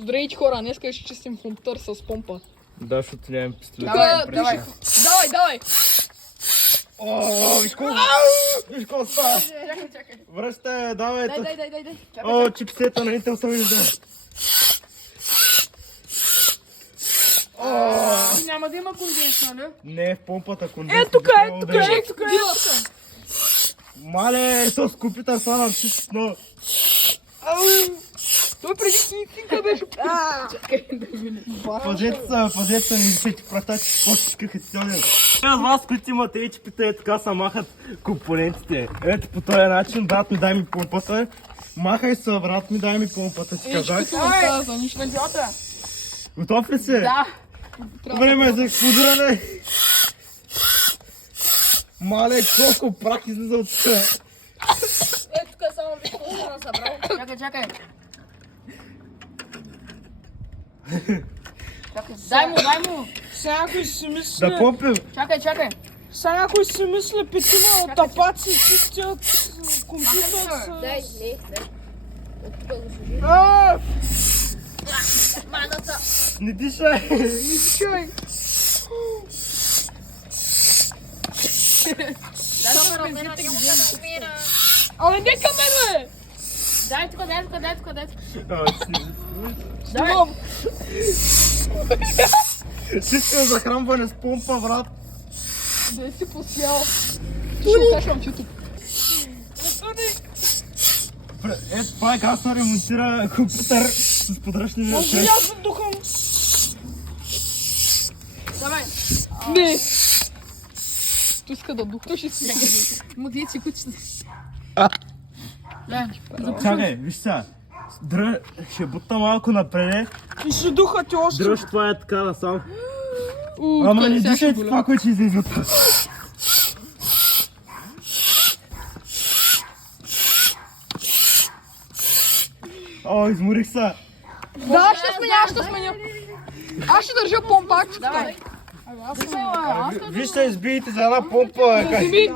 Здравейте хора, днеска ще чистим фунтър с помпа. Да, защото нямам пистолет. Давай. Виж колко става. Чакай. Връщай, давай. Дай. О, чипсета на Intel съм виждал. Няма да има конденс, нали? Не, в помпата конденс. Тук е. Мале, то скупита стана чист, но... Той преди хитинка беше... Пазете се, не ще ти прата, че по-чискаха ти цяло. Аз вас, които имате и чипите, така са махат компонентите. Ето по този начин, брат ми дай ми помпата. Махай се, брат ми дай ми помпата, ти казах. Готов ли си? Да. Време е за експлодиране. Мале, колко прах излиза от тук. Тук е само виско събрал. Чакай. Дай му. Сега някой си мисля... Да попим. Чакай. Сега някой си мисля петима тапаци чистят компютър Дай. с... От тук го служи. Маната. Не дишай. Дай камера да му камера. Абе, не към мен, бе! Дай тук. Снимам! Система захранване с помпа, брат. Да си посял. Ти ще окачвам в YouTube. Ето това е как се ремонтира компютър с подръчни жертви. Аз духам. Давай. Не! Той иска да духа. Той ще си магнити кучета. Чакай, виж сега. Ще бута малко напред. И ще духате още. Дръж, това е така насам. Ама не дишайте това, което ще излиза. О, изморих се. Да, ще сменя. Аз ще държа помпачката. Давай. Вижте, избийте за една помпа. Земи,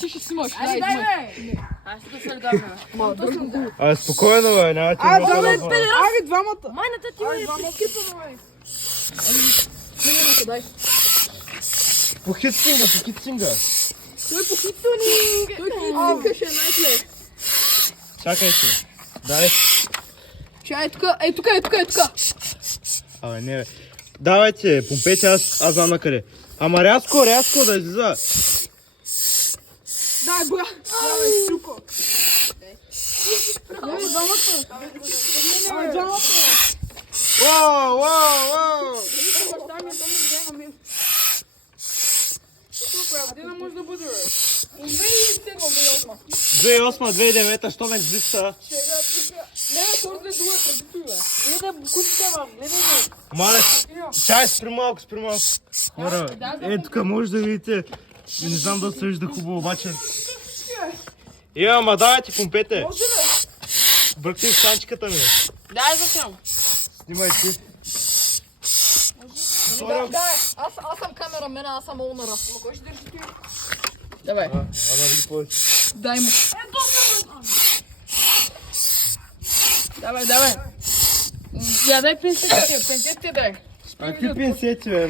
ти ще снимаш. Дай, бе. Аз тук се дам. Абе, спокойно, бе, няма ти Айде, мога бе, да айде, двамата. Майната ти е прикипана, бе. Снимай, дай. По хитсинга. Той по хитунинг. Той хитунинг ще е най-пле. Чакай се. Дай. Чай, тук. Абе, не, бе. Давайте, помпете, аз знам на къде. Ама рязко да излиза. Дай, бра. Ай, суко. Дай, двамата. Ай, двамата. Вау! Година може да бъде, бе. 2008-2009, що ме звиста? Не, хората да дуят преди това. Гледай кучите, ма. Гледай го. Мале, чай, спри малко. Хора, тук може да видите. Не знам да се вижда хубаво, обаче. Ама давайте помпете. Може ли? Бъркте в санчката ми. Дай за сам. Снимай ти. Да, аз съм камерамена, аз съм оунъра. Ама кой ще държи ти? Давай. Ама ви повече. Дай му. Давай. Я дай пинцетите, дай. А ти пинсети, бе.